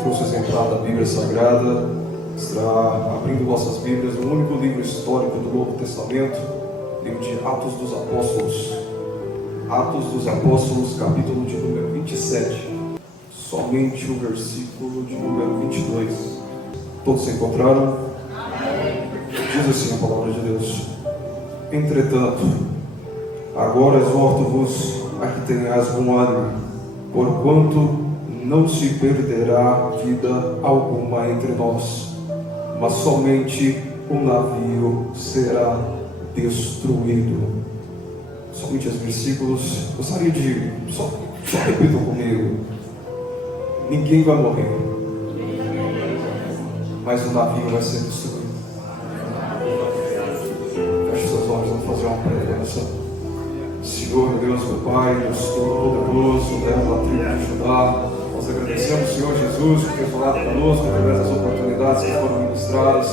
Trouxe exemplar da Bíblia Sagrada, está abrindo vossas Bíblias no único livro histórico do Novo Testamento, livro de Atos dos Apóstolos. Atos dos Apóstolos, capítulo de número 27, somente o versículo de número 22. Todos se encontraram? Diz assim a palavra de Deus: Entretanto, agora exorto-vos a que tenhais bom ânimo, porquanto não se perderá vida alguma entre nós, mas somente o navio será destruído. Somente os versículos. Gostaria de só repitam comigo. Ninguém vai morrer, mas o navio vai ser destruído. Feche suas olhos, vamos fazer uma prece. Senhor Deus, meu Pai, Deus Todo-Poderoso, Deus da tribo de Judá, nós agradecemos, Senhor Jesus, por ter falado conosco através das oportunidades que foram ministradas.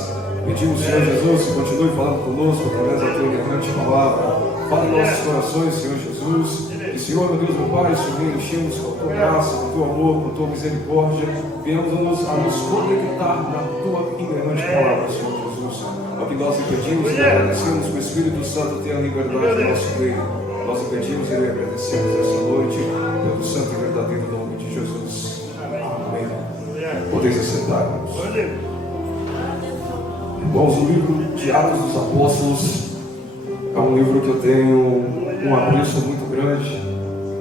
Pedimos, Senhor Jesus, que continue falando conosco através da tua inerrante palavra. Fale em nossos corações, Senhor Jesus. E, Senhor, meu Deus, meu Pai, Senhor, enchemos com a tua graça, com o teu amor, com a tua misericórdia. Venhamos a nos conectar na tua inerrante palavra, Senhor Jesus. É o que nós lhe pedimos e agradecemos que o Espírito Santo tenha liberdade no nosso meio. Nós lhe pedimos e lhe agradecemos essa noite pelo santo e verdadeiro nome de Jesus. Amém. Podeis assentar, irmãos. Irmãos, o livro de Atos dos Apóstolos é um livro que eu tenho um apreço muito grande,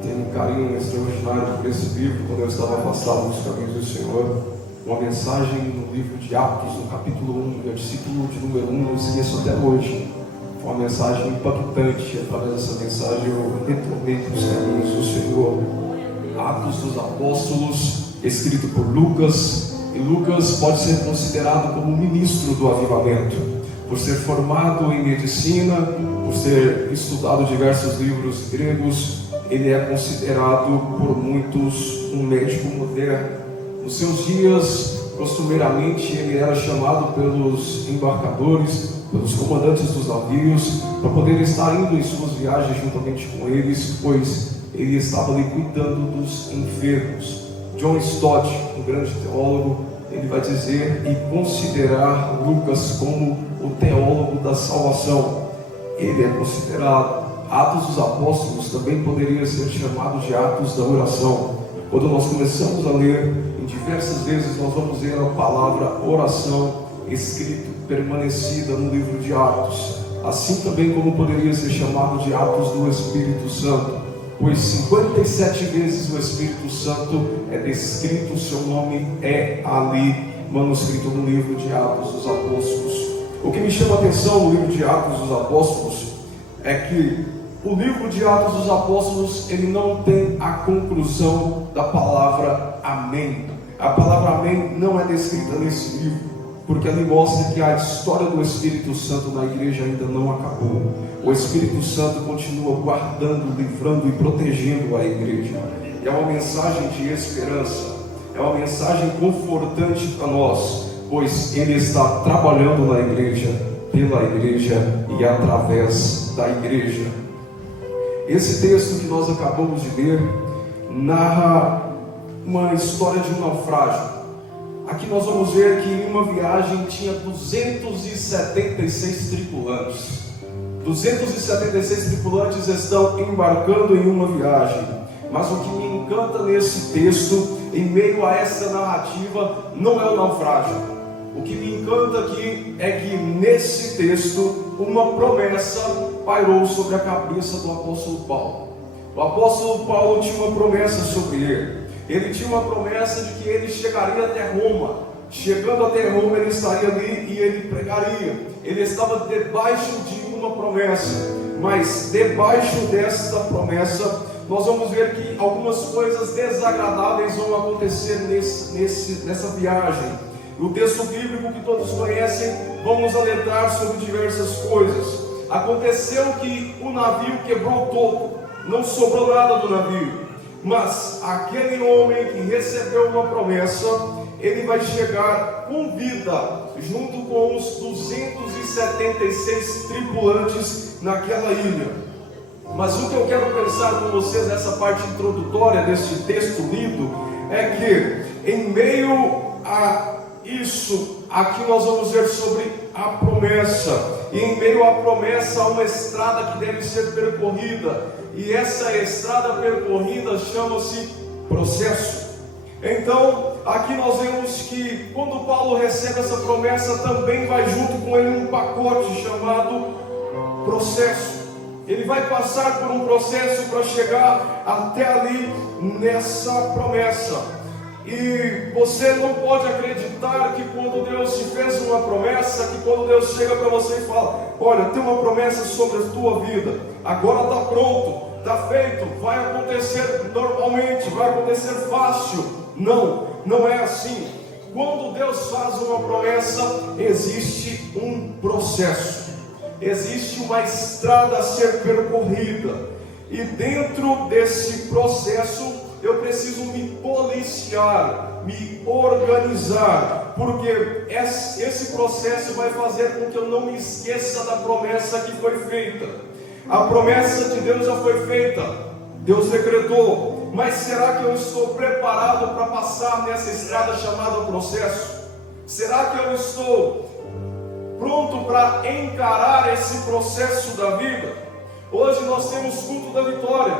tenho um carinho extraordinário por esse livro. Quando eu estava afastado dos caminhos do Senhor, uma mensagem no livro de Atos, no capítulo 1, versículo de número 1, eu esqueço até hoje. Foi uma mensagem impactante. Através dessa mensagem eu retornei para os caminhos do Senhor. Atos dos Apóstolos, escrito por Lucas. E Lucas pode ser considerado como ministro do avivamento, por ser formado em medicina, por ter estudado diversos livros gregos. Ele é considerado por muitos um médico moderno. Nos seus dias, costumeiramente, ele era chamado pelos embarcadores, pelos comandantes dos navios, para poder estar indo em suas viagens juntamente com eles, pois ele estava ali cuidando dos enfermos. John Stott, um grande teólogo, ele vai dizer e considerar Lucas como o teólogo da salvação. Ele é considerado. Atos dos Apóstolos também poderia ser chamado de Atos da oração. Quando nós começamos a ler, em diversas vezes nós vamos ver a palavra oração escrito, permanecida no livro de Atos. Assim também como poderia ser chamado de Atos do Espírito Santo, pois 57 vezes o Espírito Santo é descrito, o seu nome é ali manuscrito no livro de Atos dos Apóstolos. O que me chama a atenção no livro de Atos dos Apóstolos é que o livro de Atos dos Apóstolos, ele não tem a conclusão da palavra amém. A palavra amém não é descrita nesse livro, porque ali mostra que a história do Espírito Santo na igreja ainda não acabou. O Espírito Santo continua guardando, livrando e protegendo a igreja. É uma mensagem de esperança, é uma mensagem confortante para nós, pois Ele está trabalhando na igreja, pela igreja e através da igreja. Esse texto que nós acabamos de ler narra uma história de um naufrágio. Aqui nós vamos ver que em uma viagem tinha 276 tripulantes. 276 tripulantes estão embarcando em uma viagem. Mas o que me encanta nesse texto, em meio a essa narrativa, não é o naufrágio. O que me encanta aqui é que nesse texto, uma promessa pairou sobre a cabeça do apóstolo Paulo. O apóstolo Paulo tinha uma promessa sobre ele. Ele tinha uma promessa de que ele chegaria até Roma. Chegando até Roma, ele estaria ali e ele pregaria. Ele estava debaixo de uma promessa. Mas debaixo dessa promessa, nós vamos ver que algumas coisas desagradáveis vão acontecer nessa viagem. O texto bíblico que todos conhecem, vamos alertar sobre diversas coisas. Aconteceu que o navio quebrou todo, não sobrou nada do navio. Mas aquele homem que recebeu uma promessa, ele vai chegar com vida, junto com os 276 tripulantes naquela ilha. Mas o que eu quero pensar com vocês nessa parte introdutória deste texto lido é que em meio a isso, aqui nós vamos ver sobre a promessa. E em meio à promessa há uma estrada que deve ser percorrida. E essa estrada percorrida chama-se processo. Então, aqui nós vemos que quando Paulo recebe essa promessa, também vai junto com ele um pacote chamado processo. Ele vai passar por um processo para chegar até ali nessa promessa. E você não pode acreditar que quando Deus te fez uma promessa, que quando Deus chega para você e fala: olha, tem uma promessa sobre a tua vida, agora está pronto, está feito, vai acontecer normalmente, vai acontecer fácil. Não, não é assim. Quando Deus faz uma promessa, existe um processo, existe uma estrada a ser percorrida. E dentro desse processo, eu preciso me policiar, me organizar, porque esse processo vai fazer com que eu não me esqueça da promessa que foi feita. A promessa de Deus já foi feita, Deus decretou, mas será que eu estou preparado para passar nessa estrada chamada processo? Será que eu estou pronto para encarar esse processo da vida? Hoje nós temos culto da vitória,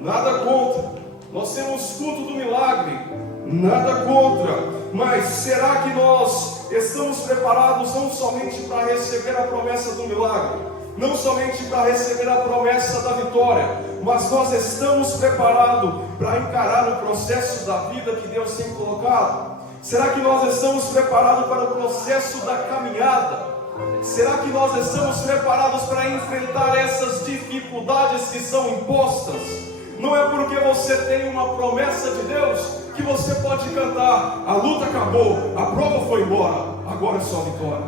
nada contra. Nós temos culto do milagre, nada contra. Mas será que nós estamos preparados não somente para receber a promessa do milagre, não somente para receber a promessa da vitória, mas nós estamos preparados para encarar o processo da vida que Deus tem colocado? Será que nós estamos preparados para o processo da caminhada? Será que nós estamos preparados para enfrentar essas dificuldades que são impostas? Não é porque você tem uma promessa de Deus que você pode cantar: a luta acabou, a prova foi embora, agora é só vitória.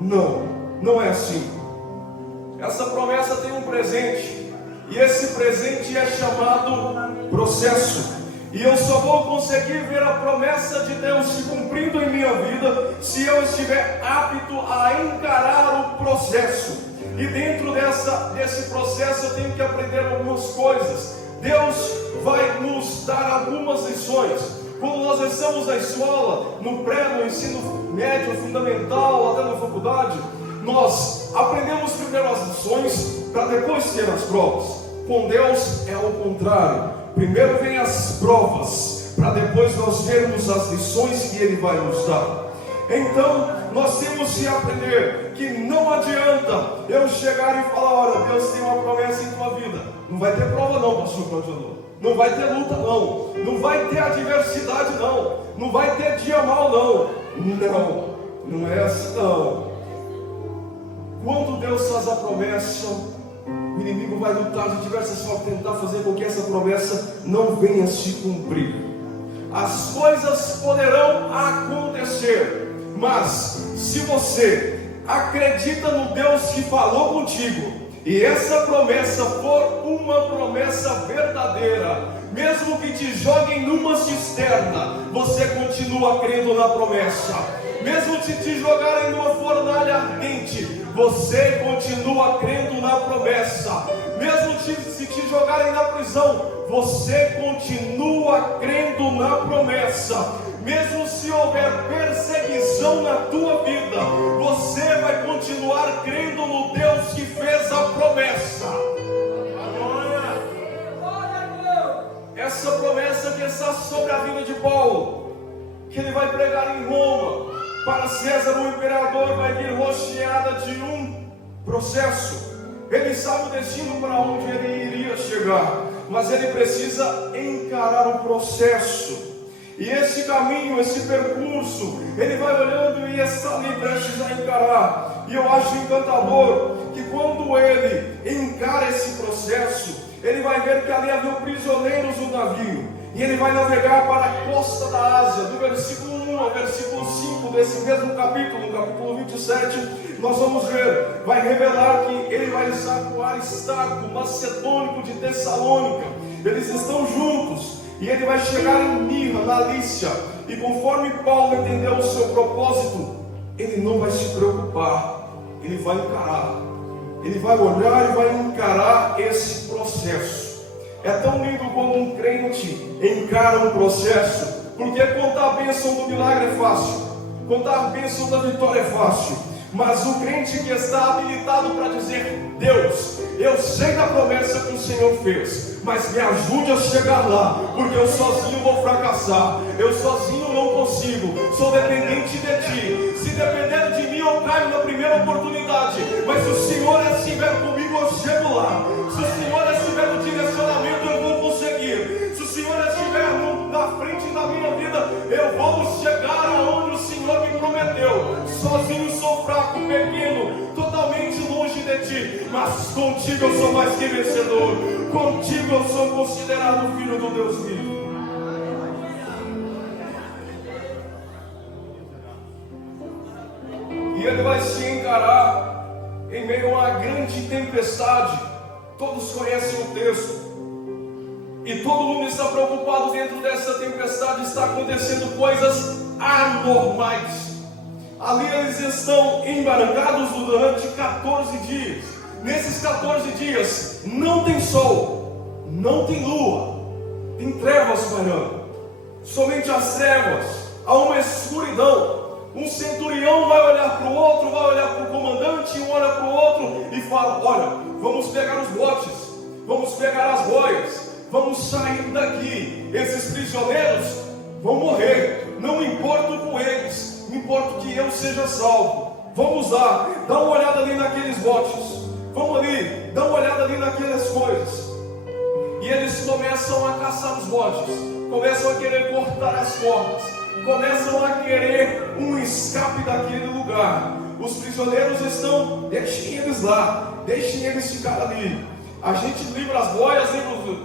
Não, não é assim. Essa promessa tem um presente, e esse presente é chamado processo. E eu só vou conseguir ver a promessa de Deus se cumprindo em minha vida se eu estiver apto a encarar o processo. E dentro desse processo eu tenho que aprender algumas coisas. Deus vai nos dar algumas lições. Quando nós estamos na escola, no pré, no ensino médio, fundamental, até na faculdade, nós aprendemos primeiro as lições para depois ter as provas. Com Deus é o contrário. Primeiro vem as provas, para depois nós vermos as lições que Ele vai nos dar. Então, nós temos que aprender que não adianta eu chegar e falar: olha, Deus tem uma promessa em tua vida. Não vai ter prova não, pastor Claudio. Não vai ter luta não. Não vai ter adversidade não. Não vai ter dia mal não. Não, não é assim não. Quando Deus faz a promessa, o inimigo vai lutar de diversas formas, tentar fazer com que essa promessa não venha a se cumprir. As coisas poderão acontecer, mas se você acredita no Deus que falou contigo, e essa promessa for uma promessa verdadeira, mesmo que te joguem numa cisterna, você continua crendo na promessa. Mesmo se te jogarem numa fornalha ardente, você continua crendo na promessa. Mesmo se te jogarem na prisão, você continua crendo na promessa. Mesmo se houver perseguição na tua vida, você vai continuar crendo no Deus que fez a promessa. Essa promessa que está sobre a vida de Paulo, que ele vai pregar em Roma, para César o imperador, vai vir rocheada de um processo. Ele sabe o destino para onde ele iria chegar, mas ele precisa encarar o processo. E esse caminho, esse percurso, ele vai olhando e está ali prestes a encarar. E eu acho encantador que quando ele encara esse processo, ele vai ver que ali havia prisioneiros no navio. E ele vai navegar para a costa da Ásia, do versículo 1 ao versículo 5 desse mesmo capítulo, no capítulo 27, nós vamos ver, vai revelar que ele vai estar com Aristarco, macedônico de Tessalônica. Eles estão juntos, e ele vai chegar em Mira, na Lícia, e conforme Paulo entendeu o seu propósito, ele não vai se preocupar, ele vai encarar, ele vai olhar e vai encarar esse processo. É tão lindo quando um crente encara um processo, Porque contar a bênção do milagre é fácil, contar a bênção da vitória é fácil, mas o crente que está habilitado para dizer: Deus, eu sei da promessa que o Senhor fez, mas me ajude a chegar lá, porque eu sozinho vou fracassar, eu sozinho não consigo, sou dependente de Ti. Se depender de mim, eu caio na primeira oportunidade, mas se o Senhor estiver comigo, eu chego lá. Se o Senhor estiver no direcionamento, eu vou conseguir. Se o Senhor estiver na frente da minha vida, eu vou chegar aonde o Senhor me prometeu. Sozinho sou fraco, pequeno, totalmente longe de Ti, mas contigo eu sou mais que vencedor. Contigo eu sou considerado filho do Deus vivo. E ele vai se encarar em meio a uma grande tempestade. Todos conhecem o texto. E todo mundo está preocupado dentro dessa tempestade. Está acontecendo coisas anormais. Ali eles estão embarcados durante 14 dias. Nesses 14 dias não tem sol, não tem lua, tem trevas pairando. Somente as trevas, há uma escuridão. Um centurião vai olhar para o outro, vai olhar para o comandante, um olha para o outro e fala: olha, vamos pegar os botes, vamos pegar as boias, vamos sair daqui. Esses prisioneiros vão morrer, não me importo com eles, me importo que eu seja salvo. Vamos lá, dá uma olhada ali naqueles botes, vamos ali, dá uma olhada ali naquelas coisas. E eles começam a caçar os botes, começam a querer cortar as cordas, começam a querer um escape daquele lugar. Os prisioneiros estão: deixem eles lá, deixem eles ficar ali. A gente livra as boias,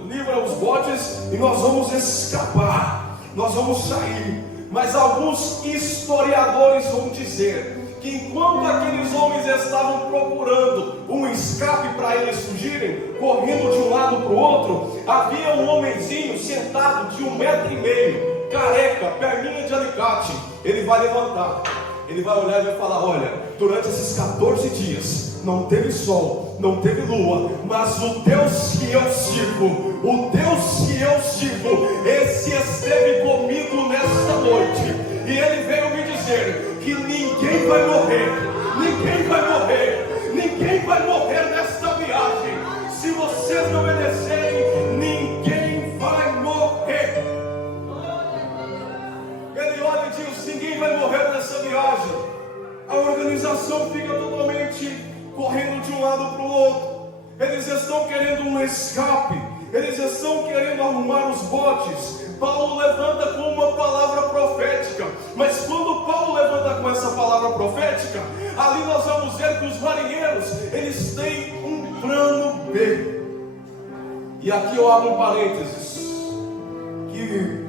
livra os botes e nós vamos escapar, nós vamos sair. Mas alguns historiadores vão dizer que enquanto aqueles homens estavam procurando um escape para eles fugirem, correndo de um lado para o outro, havia um homenzinho sentado de 1,5 metros, careca, perninha de alicate. Ele vai levantar, ele vai olhar e vai falar: olha, durante esses 14 dias não teve sol, não teve lua, mas o Deus que eu sirvo, esse esteve comigo nesta noite. E ele veio me dizer que ninguém vai morrer nesta viagem. Se vocês me obedecerem, ninguém vai morrer. Ele olha e diz: ninguém vai morrer nessa viagem. A organização fica totalmente correndo de um lado para o outro. Eles estão querendo um escape, eles estão querendo arrumar os botes. Paulo levanta com uma palavra profética, mas quando Paulo levanta com essa palavra profética, ali nós vamos ver que os marinheiros, eles têm um plano B. E aqui eu abro um parênteses, que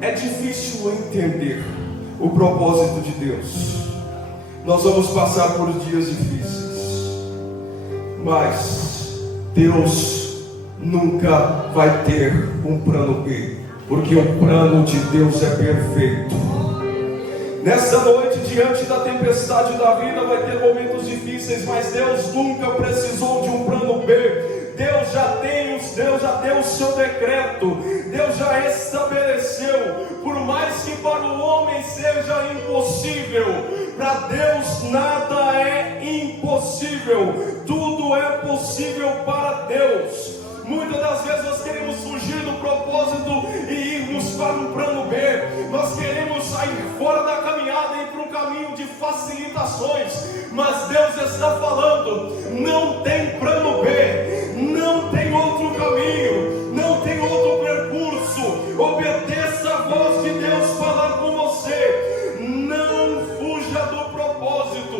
é difícil entender o propósito de Deus. Nós vamos passar por dias difíceis, mas Deus nunca vai ter um plano B, porque o plano de Deus é perfeito. Nessa noite, diante da tempestade da vida, vai ter momentos difíceis, mas Deus nunca precisou de um plano B. Deus já deu o seu decreto, Deus já estabeleceu. Por mais que para o homem seja impossível, para Deus nada é impossível, tudo é possível para Deus. Muitas das vezes nós queremos fugir do propósito e irmos para um plano B. Nós queremos sair fora da caminhada e ir para um caminho de facilitações. Mas Deus está falando: não tem plano B, não tem outro caminho, não tem outro percurso. Obedeça a voz de Deus falar com você. Não fuja do propósito,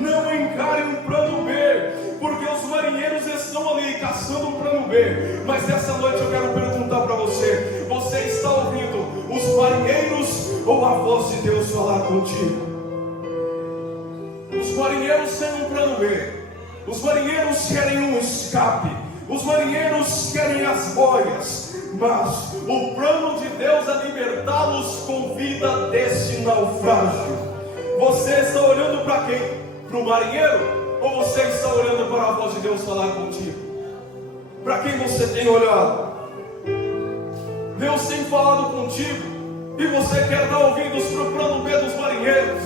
não encare um plano B, porque os marinheiros estão ali caçando um plano B. Mas nessa noite eu quero perguntar para você: você está ouvindo os marinheiros ou a voz de Deus falar contigo? Os marinheiros têm um plano B, os marinheiros querem um escape, os marinheiros querem as boias, mas o plano de Deus é libertá-los com vida desse naufrágio. Você está olhando para quem? Para o marinheiro? Ou você está olhando para a voz de Deus falar contigo? Para quem você tem olhado? Deus tem falado contigo e você quer dar ouvidos para o plano B dos marinheiros.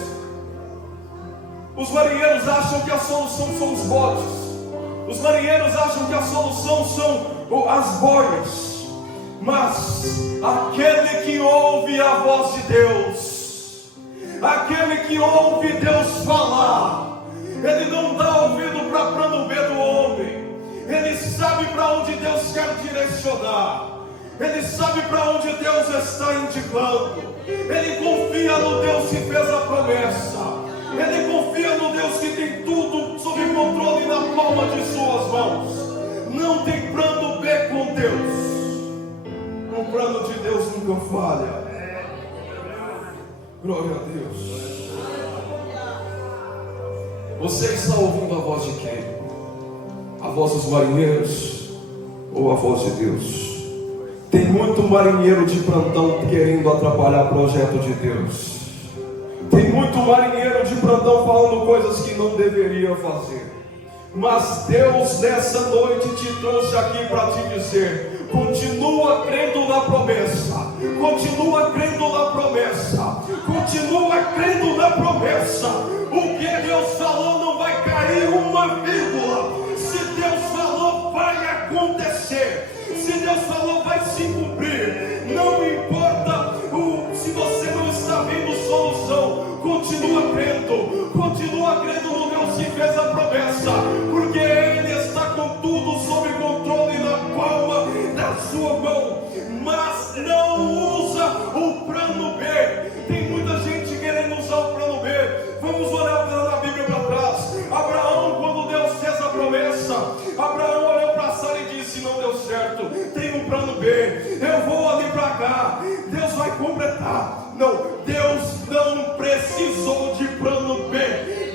Os marinheiros acham que a solução são os botes. Os marinheiros acham que a solução são as boias. Mas aquele que ouve a voz de Deus, aquele que ouve Deus falar, ele não dá ouvido para plano B do homem. Ele sabe para onde Deus quer direcionar. Ele sabe para onde Deus está indicando. Ele confia no Deus que fez a promessa. Ele confia no Deus que tem tudo sob controle na palma de suas mãos. Não tem plano B com Deus. O plano de Deus nunca falha. Glória a Deus. Você está ouvindo a voz de quem? A voz dos marinheiros ou a voz de Deus? Tem muito marinheiro de plantão querendo atrapalhar o projeto de Deus. Tem muito marinheiro de plantão falando coisas que não deveria fazer. Mas Deus nessa noite te trouxe aqui para te dizer: continua crendo na promessa. Continua crendo na promessa. Continua crendo na promessa. O que Deus falou não vai cair uma vírgula. Se Deus falou, vai acontecer. Se Deus falou, vai se cumprir. Não importa se você não está vendo solução. Continua crendo no Deus que fez a promessa, porque Ele está com tudo sob controle na palma da sua mão. Mas não usa o plano B. Tem muita gente querendo usar o plano B. Vamos olhar na Bíblia para trás. Abraão, quando Deus fez a promessa, Abraão olhou para Sara e disse: não deu certo, tem um plano B, eu vou ali para cá, Deus vai completar. Não, Deus não precisou de plano B.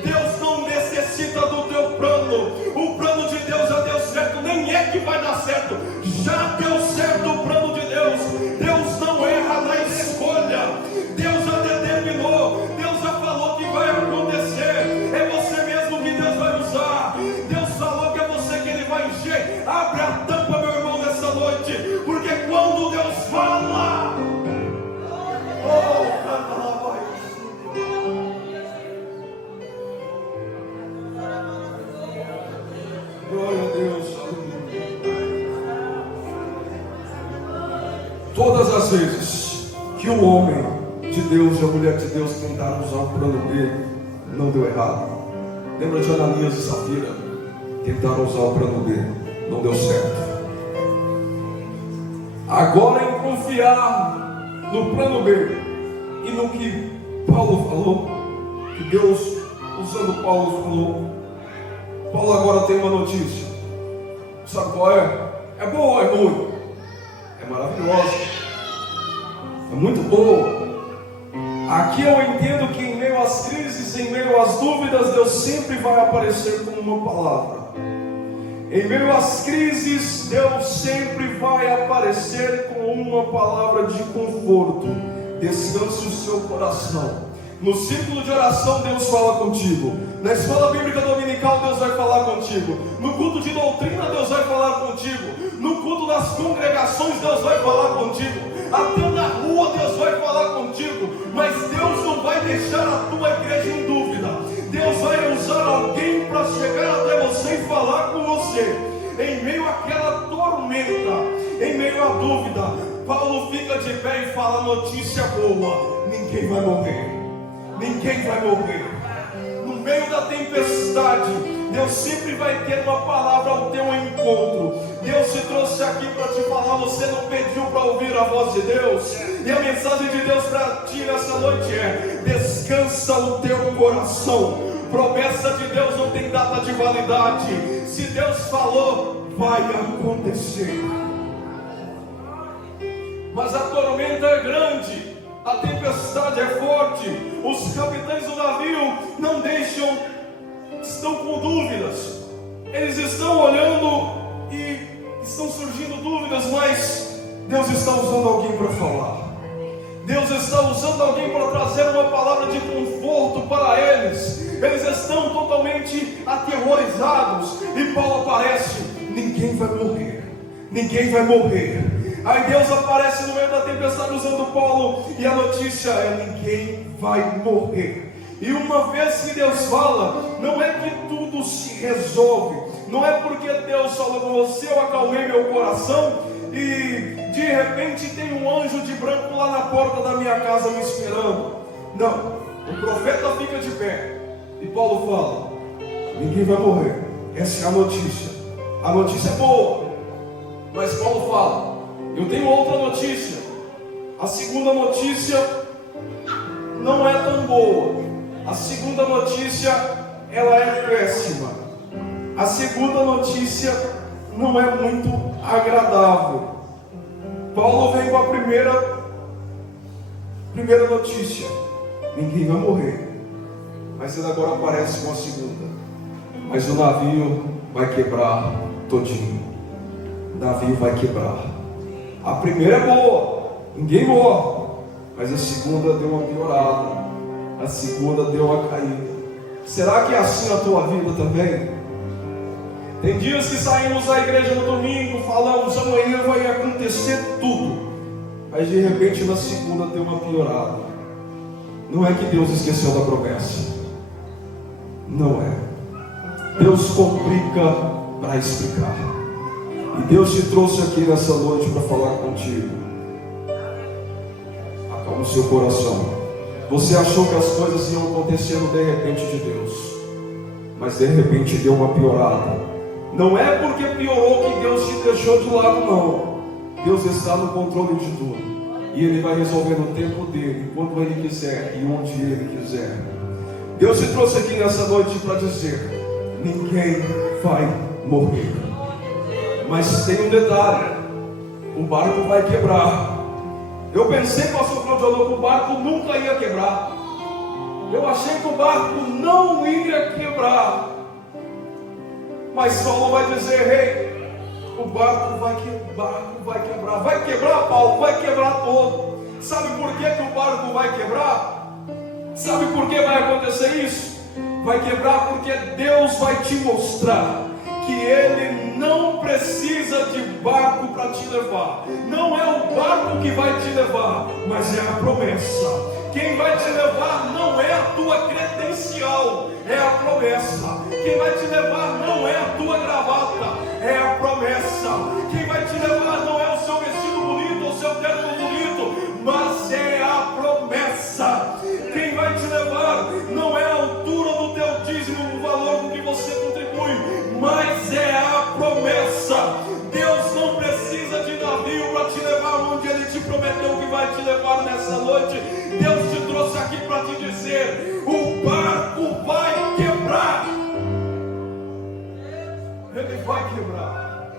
Deus não necessita do teu plano. O plano de Deus já deu certo, nem é que vai dar certo, já deu certo o plano de Deus. Deus não erra na escolha. Deus já determinou, Deus já falou que vai acontecer. É você mesmo que Deus vai usar. Deus falou que é você que Ele vai encher. Abre a tampa, meu irmão, nessa noite, porque quando Deus fala, glória a Deus. Todas as vezes que o homem de Deus e a mulher de Deus tentaram usar o plano B, não deu errado. Lembra de Ananias e Safira? Tentaram usar o plano B, não deu certo. Agora, em confiar no plano B e no que Paulo falou, que Deus, usando Paulo, falou. Paulo agora tem uma notícia. Sabe qual é? É boa ou é ruim? É maravilhosa. É muito boa. Aqui eu entendo que em meio às crises, em meio às dúvidas, Deus sempre vai aparecer com uma palavra. Em meio às crises, Deus sempre vai aparecer com uma palavra de conforto. Descanse o seu coração. No círculo de oração, Deus fala contigo. Na escola bíblica dominical, Deus vai falar contigo. No culto de doutrina, Deus vai falar contigo. No culto das congregações, Deus vai falar contigo. Até na rua, Deus vai falar contigo. Mas Deus não vai deixar a tua igreja em dúvida. Deus vai usar alguém para chegar até você e falar com você. Em meio àquela tormenta, em meio à dúvida, Paulo fica de pé e fala: notícia boa, ninguém vai morrer. Ninguém vai morrer. No meio da tempestade, Deus sempre vai ter uma palavra ao teu encontro. Deus te trouxe aqui para te falar. Você não pediu para ouvir a voz de Deus. E a mensagem de Deus para ti nessa noite é: descansa o teu coração. Promessa de Deus não tem data de validade. Se Deus falou, vai acontecer. Mas a tormenta é grande, a tempestade é forte. Os capitães do navio não deixam, estão com dúvidas. Eles estão olhando e estão surgindo dúvidas, mas Deus está usando alguém para falar. Deus está usando alguém para trazer uma palavra de conforto para eles. Eles estão totalmente aterrorizados. E Paulo aparece: ninguém vai morrer. Ninguém vai morrer. Aí Deus aparece no meio da tempestade usando Paulo, e a notícia é: ninguém vai morrer. E uma vez que Deus fala, não é que tudo se resolve, não é porque Deus falou com você, eu acalmei meu coração e de repente tem um anjo de branco lá na porta da minha casa me esperando. Não, o profeta fica de pé e Paulo fala: ninguém vai morrer. Essa é a notícia. A notícia é boa, mas Paulo fala: eu tenho outra notícia. A segunda notícia não é tão boa. A segunda notícia, ela é péssima. A segunda notícia não é muito agradável. Paulo vem com a primeira notícia: ninguém vai morrer. Mas ele agora aparece com a segunda: mas o navio vai quebrar todinho. O navio vai quebrar. A primeira é boa, ninguém morre. Mas a segunda deu uma piorada. A segunda deu uma caída. Será que é assim na tua vida também? Tem dias que saímos da igreja no domingo, falamos: amanhã vai acontecer tudo. Mas de repente na segunda deu uma piorada. Não é que Deus esqueceu da promessa. Não é. Deus complica para explicar. E Deus te trouxe aqui nessa noite para falar contigo. Acalma o seu coração. Você achou que as coisas iam acontecendo de repente de Deus, mas de repente deu uma piorada. Não é porque piorou que Deus te deixou de lado, não. Deus está no controle de tudo, e Ele vai resolver no tempo dele, quando Ele quiser e onde Ele quiser. Deus te trouxe aqui nessa noite para dizer: ninguém vai morrer. Mas tem um detalhe: o barco vai quebrar. Eu pensei, pastor Claudio, que o barco nunca ia quebrar. Eu achei que o barco não ia quebrar. Mas Paulo vai dizer: ei, o barco vai quebrar. Vai quebrar, Paulo, vai quebrar todo. Sabe por que o barco vai quebrar? Sabe por que vai acontecer isso? Vai quebrar porque Deus vai te mostrar que Ele não precisa de barco para te levar. Não é o barco que vai te levar, mas é a promessa. Quem vai te levar não é a tua credencial, é a promessa. Quem vai te levar não é a tua gravata, é a promessa. Quem vai te levar não é o seu vestido bonito ou o seu terno bonito, mas é a promessa. Quem vai te levar não é a altura do teu dízimo, o valor com que você contribui, mas é a promessa. Deus não precisa de navio para te levar onde Ele te prometeu que vai te levar nessa noite. Deus te trouxe aqui para te dizer: o barco vai quebrar. Ele vai quebrar.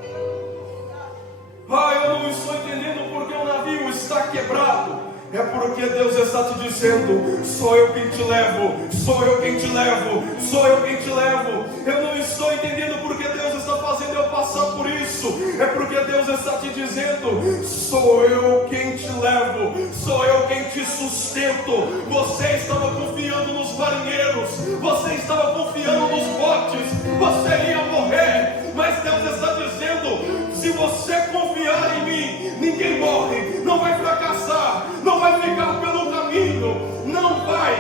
Eu não estou entendendo porque o navio está quebrado. É porque Deus está te dizendo: sou eu quem te levo, sou eu quem te levo, sou eu quem te levo. Eu não estou entendendo porque Deus está fazendo eu passar por isso. É porque Deus está te dizendo: sou eu quem te levo, sou eu quem te sustento. Você estava confiando nos marinheiros, você estava confiando nos botes, você ia morrer. Mas Deus está dizendo: se você confiar em mim, ninguém morre, não vai fracassar, não vai ficar pelo caminho, não vai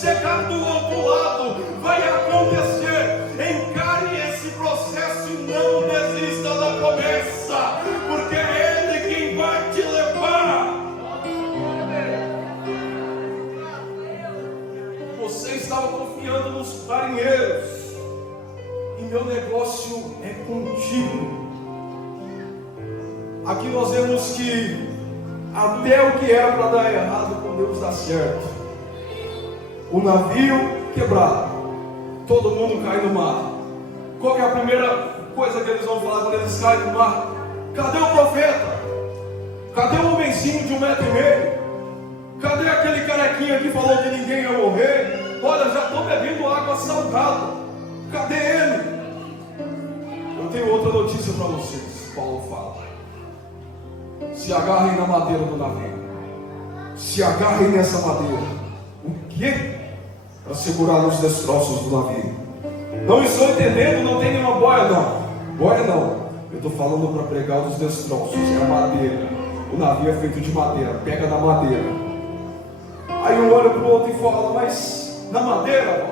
chegar do outro lado, vai acontecer. Encare esse processo e não desista da promessa, porque é Ele quem vai te levar. Você estava confiando nos marinheiros, e meu negócio é contigo. Aqui nós vemos que até o que era para dar errado com Deus dá certo. O navio quebrado, todo mundo cai no mar. Qual que é a primeira coisa que eles vão falar quando eles caem no mar? Cadê o profeta? Cadê o homenzinho de 1,5 metro? Cadê aquele carequinha que falou que ninguém ia morrer? Olha, já estou bebendo água salgada. Cadê ele? Eu tenho outra notícia para vocês. Paulo fala: se agarrem na madeira do navio. Se agarrem nessa madeira. O quê? Para segurar os destroços do navio. Não estou entendendo, não tem nenhuma boia não. Boia não. Eu estou falando para pregar os destroços. É a madeira. O navio é feito de madeira. Pega na madeira. Aí um olha para o outro e fala: mas na madeira,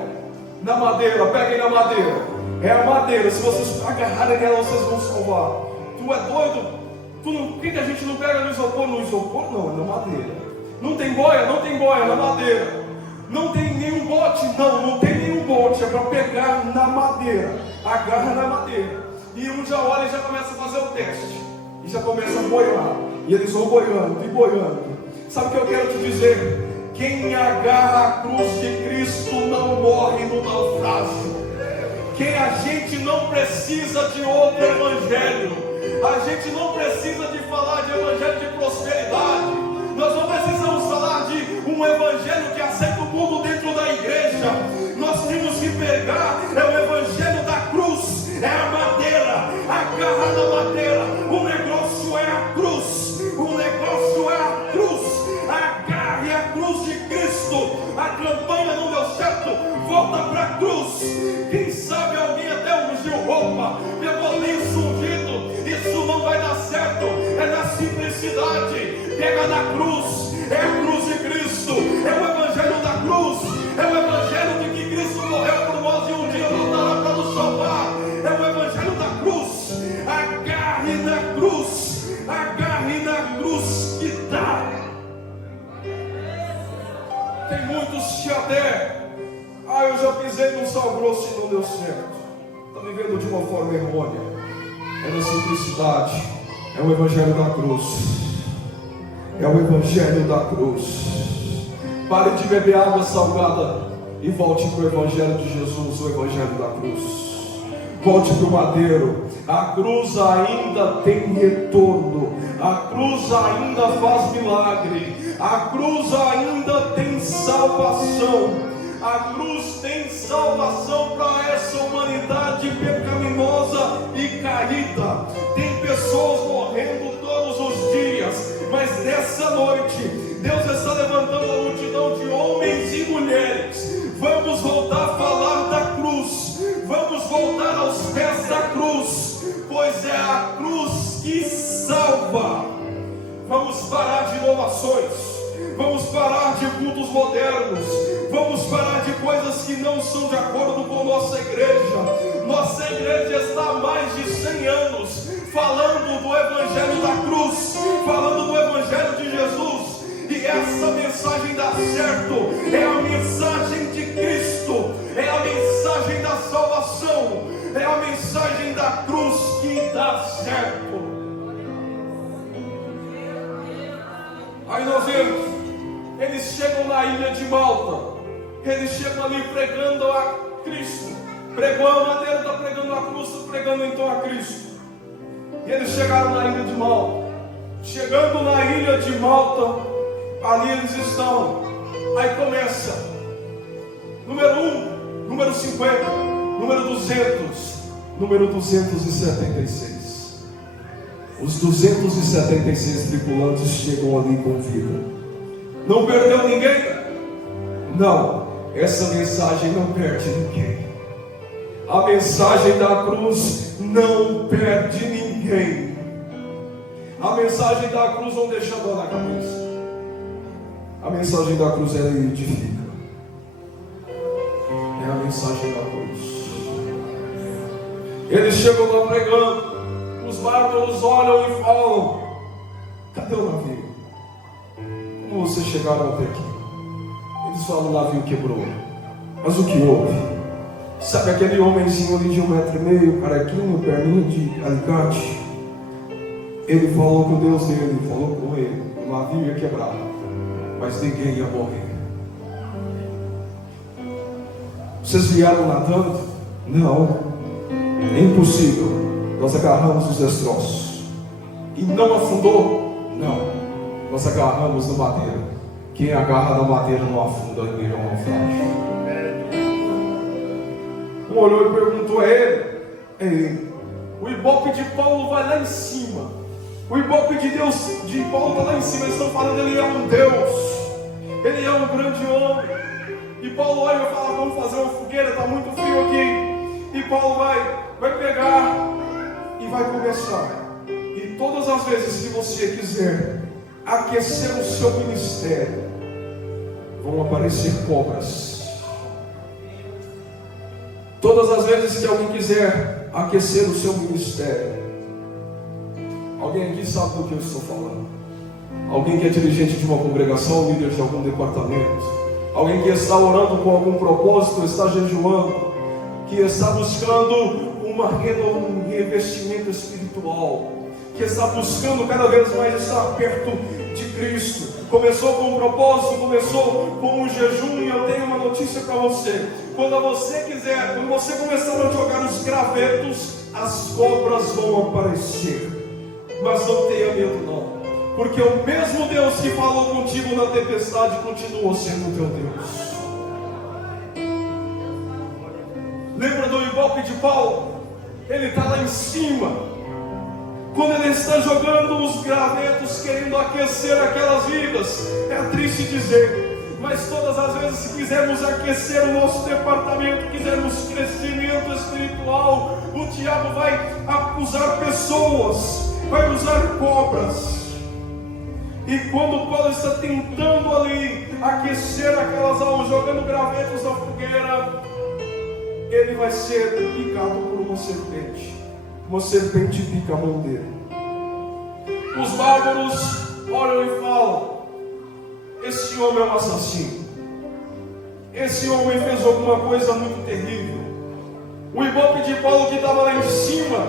na madeira, peguem na madeira. É a madeira. Se vocês agarrarem nela, vocês vão salvar. Tu é doido? Por que a gente não pega no isopor? No isopor não, é na madeira. Não tem boia? Não tem boia, na madeira. Não tem nenhum bote? Não tem nenhum bote. É para pegar na madeira. Agarra na madeira. E um já olha e já começa a fazer o teste. E já começa a boiar. E eles vão boiando e boiando. Sabe o que eu quero te dizer? Quem agarra a cruz de Cristo não morre no naufrágio. Quem a gente não precisa de outro evangelho. A gente não precisa de falar de evangelho de prosperidade. Nós não precisamos falar de um evangelho que aceita o mundo dentro da igreja. Nós temos que pegar o evangelho da cruz. É a madeira. Agarra na madeira. O negócio é a cruz. O negócio é a cruz. Agarre a cruz de Cristo. A campanha não deu certo. Volta para a cruz. Quem sabe alguém até ungiu roupa, pegou lenço ungido. Isso não vai dar certo. É na simplicidade. Pega na cruz. É a cruz de Cristo. É o evangelho da cruz. É o evangelho de que Cristo morreu por nós e um dia voltará para nos salvar. É o evangelho da cruz. Agarre na cruz. Agarre na cruz que dá. Tem muitos que até eu já pisei num sal grosso e não deu certo. Está vivendo de uma forma errônea. É na simplicidade. É o evangelho da cruz. É o evangelho da cruz. Pare de beber água salgada e volte para o evangelho de Jesus, o evangelho da cruz. Volte para o madeiro. A cruz ainda tem retorno. A cruz ainda faz milagre. A cruz ainda tem salvação. A cruz tem salvação para essa humanidade pecaminosa e caída. Tem pessoas morrendo todos os dias, mas nessa noite Deus está levantando a multidão de homens e mulheres. Vamos voltar a falar da cruz. Vamos voltar aos pés da cruz, pois é a cruz que salva. Vamos parar de inovações. Vamos parar de cultos modernos. Vamos parar de coisas que não são de acordo com nossa igreja. Nossa igreja está há mais de 100 anos falando do evangelho da cruz, falando do evangelho de Jesus. E essa mensagem dá certo. É a mensagem de Cristo. É a mensagem da salvação. É a mensagem da cruz que dá certo. Aí nós vemos, eles chegam na ilha de Malta. Eles chegam ali pregando a Cristo. Pregou a madeira, está pregando a cruz, está pregando então a Cristo. E eles chegaram na ilha de Malta. Chegando na ilha de Malta, ali eles estão. Aí começa. Número 1, número 50, número 200, número 276. Os 276 tripulantes chegam ali com vida. Não perdeu ninguém? Não, essa mensagem não perde ninguém. A mensagem da cruz não perde ninguém. A mensagem da cruz não deixa dor na cabeça. A mensagem da cruz ela edifica. É a mensagem da cruz. Eles chegam lá pregando. Os bárbaros olham e falam: cadê o navio? Como vocês chegaram até aqui? Eles falam: o navio quebrou. Mas o que houve? Sabe aquele homenzinho ali de 1,5 metro, carequinho, perninho de alicate? Ele falou com Deus dele, falou com ele. O navio ia quebrar, mas ninguém ia morrer. Vocês vieram nadando? Não, é impossível. Nós agarramos os destroços. E não afundou? Não, nós agarramos no madeira. Quem agarra na madeira não afunda em meio ao naufrágio. Um olhou e perguntou a ele: é ele. O ibope de Paulo vai lá em cima. O ibope de Deus, de Paulo está lá em cima. Eles estão falando: ele é um Deus, ele é um grande homem. E Paulo olha e fala: vamos fazer uma fogueira, está muito frio aqui. E Paulo vai pegar e vai começar. E todas as vezes que você quiser aquecer o seu ministério, vão aparecer cobras. Todas as vezes que alguém quiser aquecer o seu ministério, alguém aqui sabe do que eu estou falando? Alguém que é dirigente de uma congregação, líder de algum departamento, alguém que está orando com algum propósito, está jejuando, que está buscando um revestimento espiritual, que está buscando cada vez mais estar perto de Cristo. Começou com um propósito, começou com um jejum, e eu tenho uma notícia para você. Quando você começar a jogar os gravetos, as cobras vão aparecer. Mas não tenha medo não, porque o mesmo Deus que falou contigo na tempestade continua sendo teu Deus. Lembra do Ibope de Paulo? Ele está lá em cima, quando ele está jogando os gravetos, querendo aquecer aquelas vidas. É triste dizer, mas todas as vezes, se quisermos aquecer o nosso departamento, quisermos crescimento espiritual, o diabo vai usar pessoas, vai usar cobras. E quando Paulo está tentando ali aquecer aquelas almas, jogando gravetos na fogueira, ele vai ser picado por uma serpente. Uma serpente pica a mão dele. Os bárbaros olham e falam: esse homem é um assassino. Esse homem fez alguma coisa muito terrível. O Ibope de Paulo, que estava lá em cima,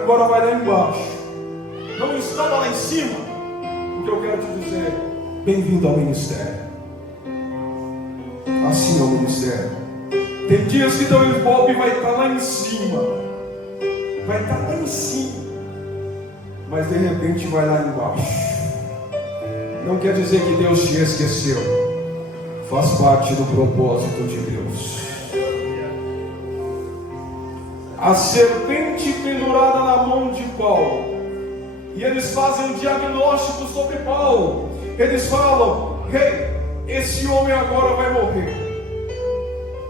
agora vai lá embaixo. Não estava lá em cima. O que eu quero te dizer: bem-vindo ao ministério. Assim é o ministério. Tem dias que teu Ibope vai estar lá em cima, vai estar lá em cima, mas de repente vai lá embaixo. Não quer dizer que Deus te esqueceu, faz parte do propósito de Deus. A serpente pendurada na mão de Paulo, e eles fazem um diagnóstico sobre Paulo. Eles falam: esse homem agora vai morrer.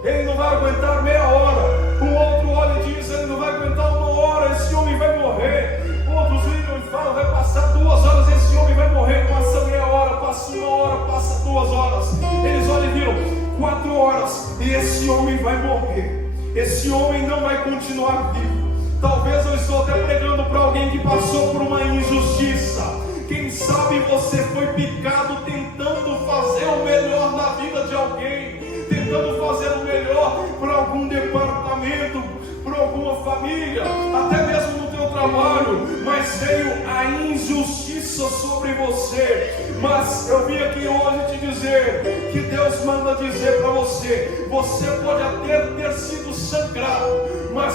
Ele não vai aguentar meia hora. Um outro olha e diz: ele não vai aguentar uma hora, esse homem vai morrer. Outros ligam e falam: vai passar 2 horas, esse homem vai morrer. Passa meia hora, passa 1 hora, passa 2 horas. Eles olham e viram 4 horas, e esse homem vai morrer. Esse homem não vai continuar vivo. Talvez eu estou até pregando para alguém que passou por uma injustiça. Quem sabe você foi picado tentando fazer o melhor na vida de alguém, tentando fazer o melhor para algum departamento, para alguma família, até mesmo no teu trabalho, mas veio a injustiça sobre você. Mas eu vim aqui hoje te dizer que Deus manda dizer para você: você pode até ter sido sangrado, mas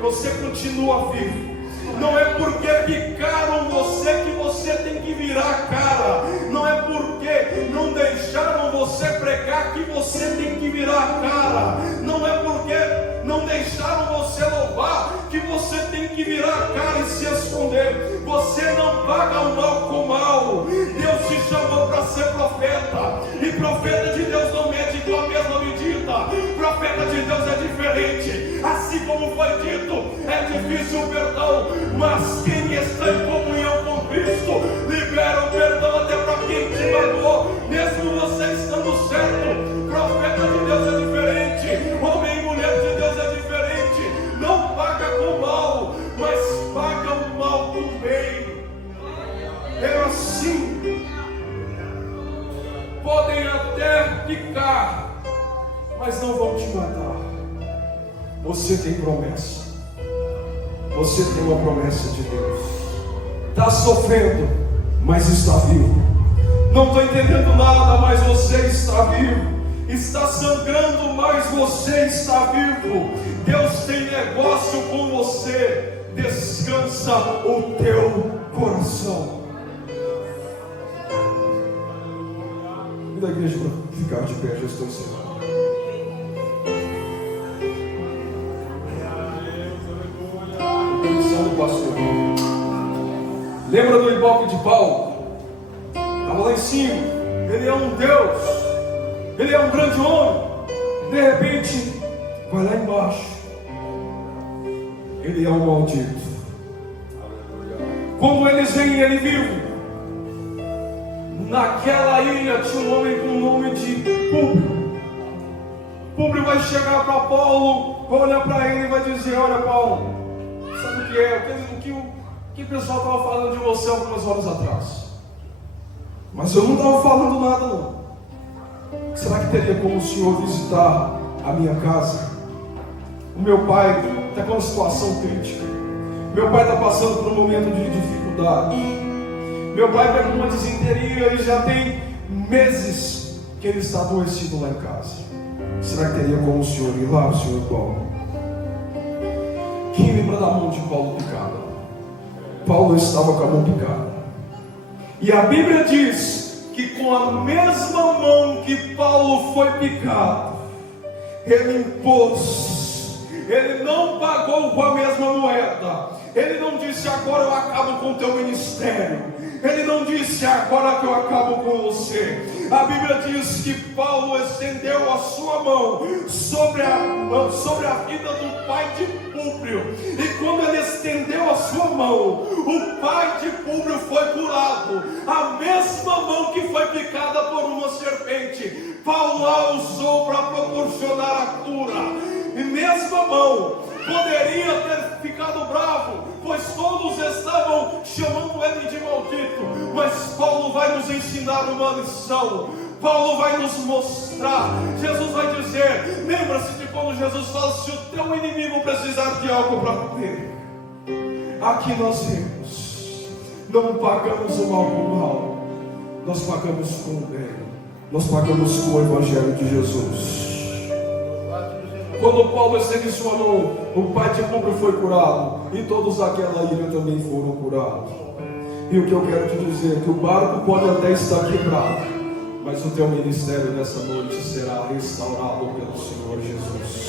você continua vivo. Não é porque picaram você que você tem que virar a cara. Não é porque não deixaram você pregar que você tem que virar a cara. Não é porque não deixaram você louvar que você tem que virar a cara e se esconder. Você não paga o mal com mal. Deus te chamou para ser profeta, e profeta de Deus não mede com a mesma medida. Profeta de Deus é diferente. Assim como foi dito, é difícil o perdão, mas quem está em comunhão com Cristo libera o perdão até para quem te magoou, mesmo você estando certo. Profeta de Deus é diferente, homem e mulher de Deus é diferente. Não paga com mal, mas paga o mal com bem. É assim. Podem até picar, mas não vão te matar. Você tem promessa. Você tem uma promessa de Deus. Está sofrendo, mas está vivo. Não estou entendendo nada, mas você está vivo. Está sangrando, mas você está vivo. Deus tem negócio com você. Descansa o teu coração. E da igreja para ficar de pé, já estou encerrando. Pastor, lembra do Ibope de Paulo? Estava lá em cima. Ele é um Deus, ele é um grande homem. De repente, vai lá embaixo. Ele é um maldito. Quando eles veem ele vivo, naquela ilha tinha um homem com o nome de Públio. Públio vai chegar para Paulo, vai olhar para ele e vai dizer: olha, Paulo, sabe o que é? O que o pessoal estava falando de você algumas horas atrás? Mas eu não estava falando nada, não. Será que teria como o senhor visitar a minha casa? O meu pai está com uma situação crítica. Meu pai está passando por um momento de dificuldade. Meu pai pegou uma disenteria e já tem meses que ele está adoecido lá em casa. Será que teria como o senhor ir lá, o senhor Paulo? Quem lembra da mão de Paulo picada? Paulo estava com a mão picada. E a Bíblia diz que com a mesma mão que Paulo foi picado, ele impôs, ele não pagou com a mesma moeda. Ele não disse: agora eu acabo com o teu ministério. Ele não disse: agora que eu acabo com você. A Bíblia diz que Paulo estendeu a sua mão sobre a vida do pai de Públio. E quando ele estendeu a sua mão, o pai de Públio foi curado. A mesma mão que foi picada por uma serpente, Paulo a usou para proporcionar a cura. E mesma mão poderia ter ficado bravo, pois todos estavam chamando ele de maldito. Mas Paulo vai nos ensinar uma lição. Paulo vai nos mostrar. Jesus vai dizer: lembra-se de quando Jesus fala: se o teu inimigo precisar de algo para comer, aqui nós vemos, não pagamos o mal com o mal, nós pagamos com o bem, nós pagamos com o Evangelho de Jesus. Quando Paulo esteve em sua mão, o pai de Públio foi curado, e todos daquela ilha também foram curados. E o que eu quero te dizer é que o barco pode até estar quebrado, mas o teu ministério nessa noite será restaurado pelo Senhor Jesus.